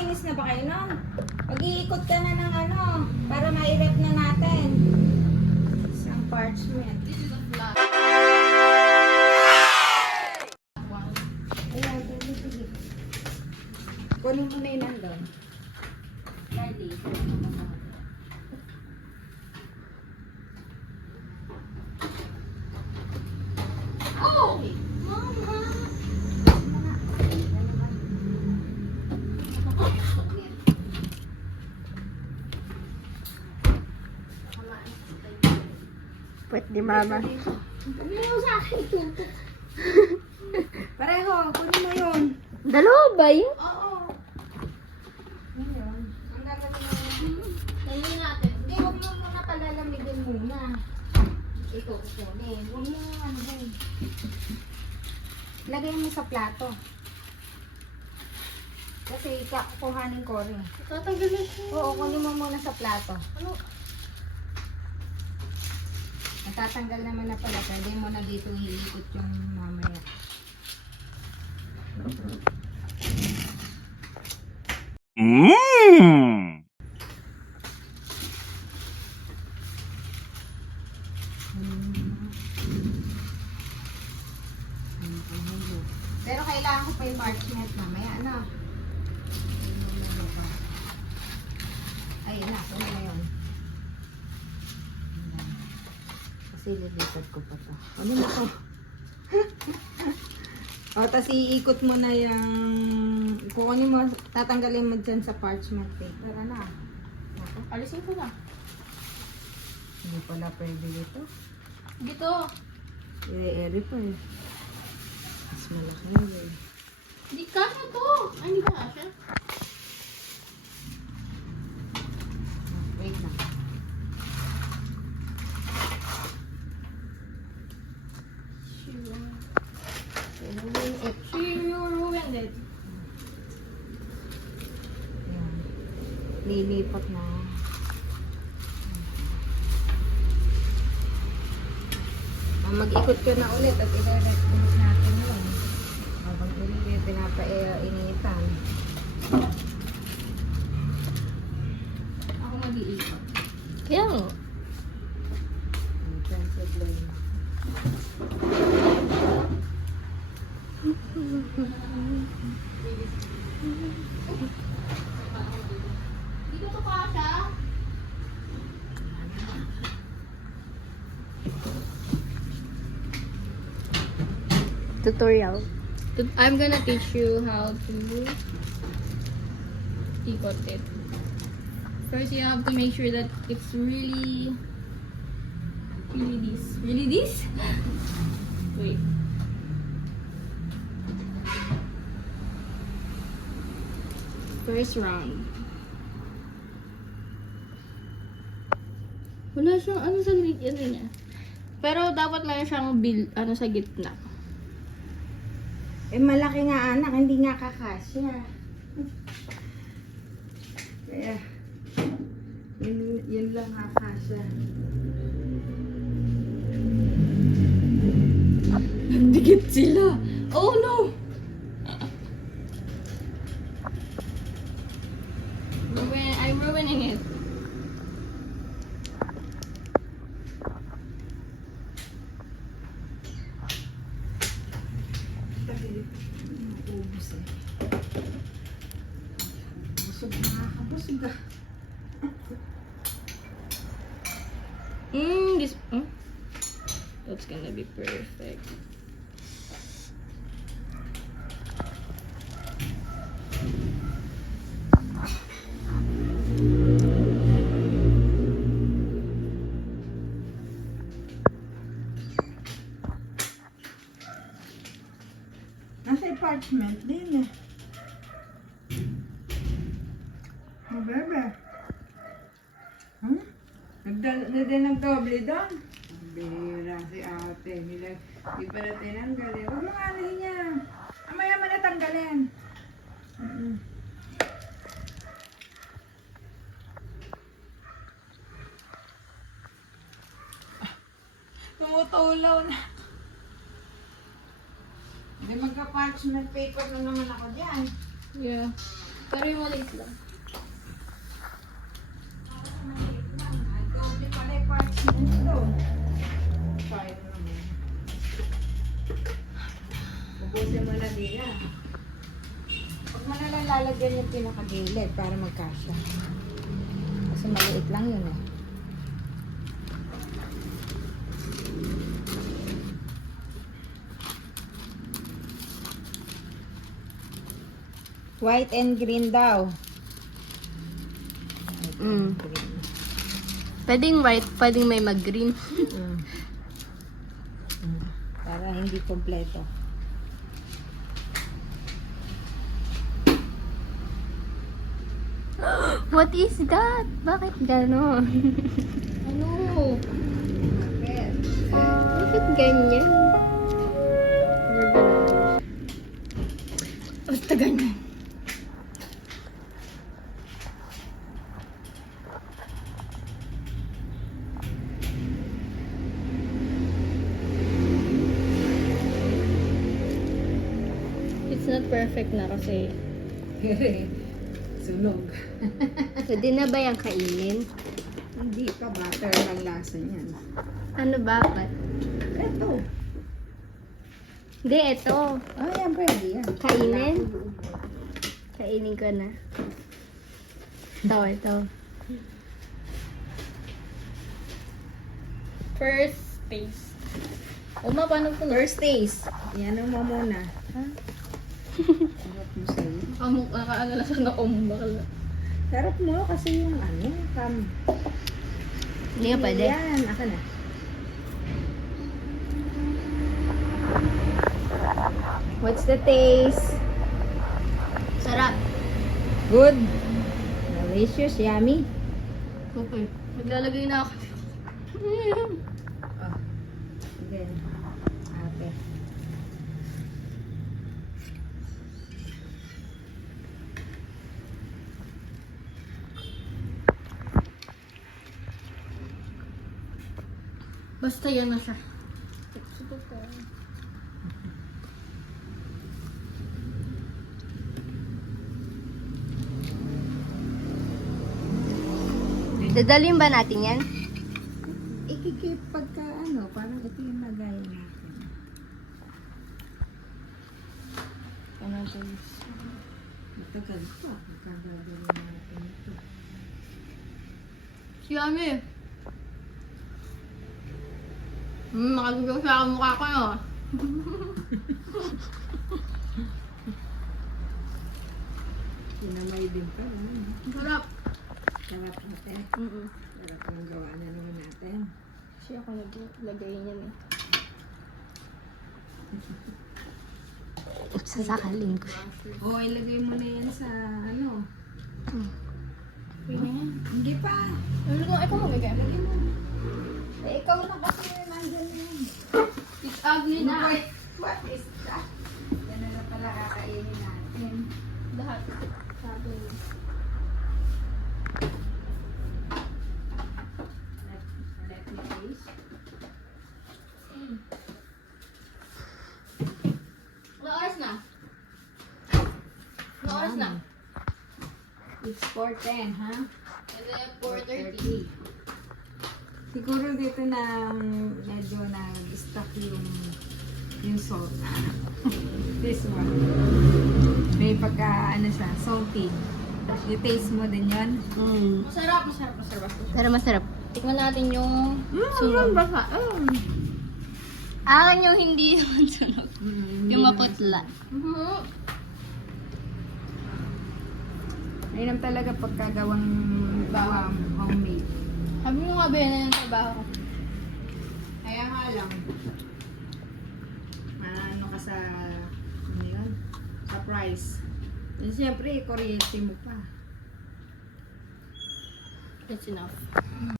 Naglinis na ba kayo nun? Mag-iikot ka na ng ano, para ma-rep na natin. Isang parchment. This is a vlog. Ayan, sige. Kunin mo na yun nandun. Ready. Oh! Pwet di mama. Ano sa akin ito? Pareho, kunin mo yun. Dalawa ba yun? Oo. Ayun. Ang gagawin mo. Tingnan natin. Hindi, huwag mo muna palalamigin muna. Ito, kukunin. Huwag mo ano ba yun. Lagay mo sa plato. Kasi kuhanin ko rin. Tatanggalin ko. Oo, kunin mo muna sa plato. Ano? Natatanggal naman na pala. Pwede mo na dito hilikot yung mamaya. Mmm. Pero kailangan ko pa yung parchment mamaya, ano? Ayun na, ano na yun? Kasi lilipat ko pa to. Ano na to? O, tapos iikot mo na yung... Kukunin mo, tatanggalin mo dyan sa parchment paper. Ano na? Ako? Alisin ko na. Hindi pala pwede dito. Dito. I-eri pa eh. Mas malaki eh. Di kasha to. Ay, hindi ba kasha? Wait lang. She ruined it. Ayan. Lilipat na. Mag-ikot ka na ulit at i-direct natin yun. Habang ulit, pinapainitan. Ako mag-iikot. Kaya nga. Pencil blade. Dito to kasha. Tutorial. I'm gonna teach you how to ikot it. First, you have to make sure that it's really this. Really this? Wait. First round. Wala siyang ano sa ano niya. Pero dapat meron siyang ano sa gitna. Eh, malaki nga anak, hindi nga kakasya. Kaya, yun lang kakasya. Nandikit sila. Oh no! I'm ruining it. Ubus eh. Busog na, busog ah. This. That's gonna be perfect. Nasa apartment din eh. Oh, bebe. Nagdoble doon. Bira si ate. Hindi pa na tinanggal eh. Huwag mo nga niya. Amaya mo natanggalin. Tumutulaw na. Hindi magka-parchment paper na naman ako dyan. Yeah. Pero yung maliit lang. Doble pala yung parts nito. Kaya naman. Ubusin mo na din ah. Huwag mo na lang lalagyan yung pinakagilid para magkasya. Kasi maliit lang yun eh. White and green daw. Mm. Pwedeng white, pwedeng may mag-green. Para hindi kompleto. What is that? Bakit ganon? Ano? Bakit? Bakit ganyan? Basta ganyan. It's not perfect na kasi Sunog. Pwede na ba yung kainin? Hindi pa butter lang lasa niyan. Ano ba? Ito. Hindi, ito. Ah, yan pwede yan. Kainin? Kainin ko na. Ito. first taste. Uma, paano ko na? First taste. Yan mo muna. Ha? Sarap mo sa'yo. Ano na sana umbakal. Sarap mo kasi yung Hindi nga pwede. Yan, ako na. What's the taste? Sarap. Good. Delicious, yummy. Okay. Maglalagay na ako. Oh. Sige. Ate. Basta yan na siya. Dadalhin ba natin yan? Ikikip pagka parang ito yung lagayan natin. Ano taste? Matagal pa pagka gagawin natin ito. Yummy. Makagugaw siya ang mukha ko, no? Kinamay din pa. Sarap. Sarap natin. Sarap ng gawa na naman natin. Kasi ako naglagay niyan eh. Sasakalin ko. Oo, ilagay mo na yan sa Okay na yan. Hindi pa. Ano ko, ikaw mamigay. Lagyan mo. Eh, ikaw na kasi nandyan yan. It's ugly na. What is that? Yan na pala kakainin natin. Lahat. Sabi niya. Let me taste. Ano oras na? Ano oras na? It's 4:10, ha? Ito yung 4:30. Siguro dito na medyo nag-stuck yung salt. This one. May pagka, siya, salty. You taste mo din yun? Masarap. Pero masarap. Tikman natin yung Sunog. Baka. Akin yung hindi naman sunog. Yung maputla. Ayun talaga pagkagawang homemade. Sabi mo nga ba yan na yung trabaho ko? Kaya nga lang. Ano ka sa, yun? Sa price. And siyempre, kuryente mo pa. It's enough.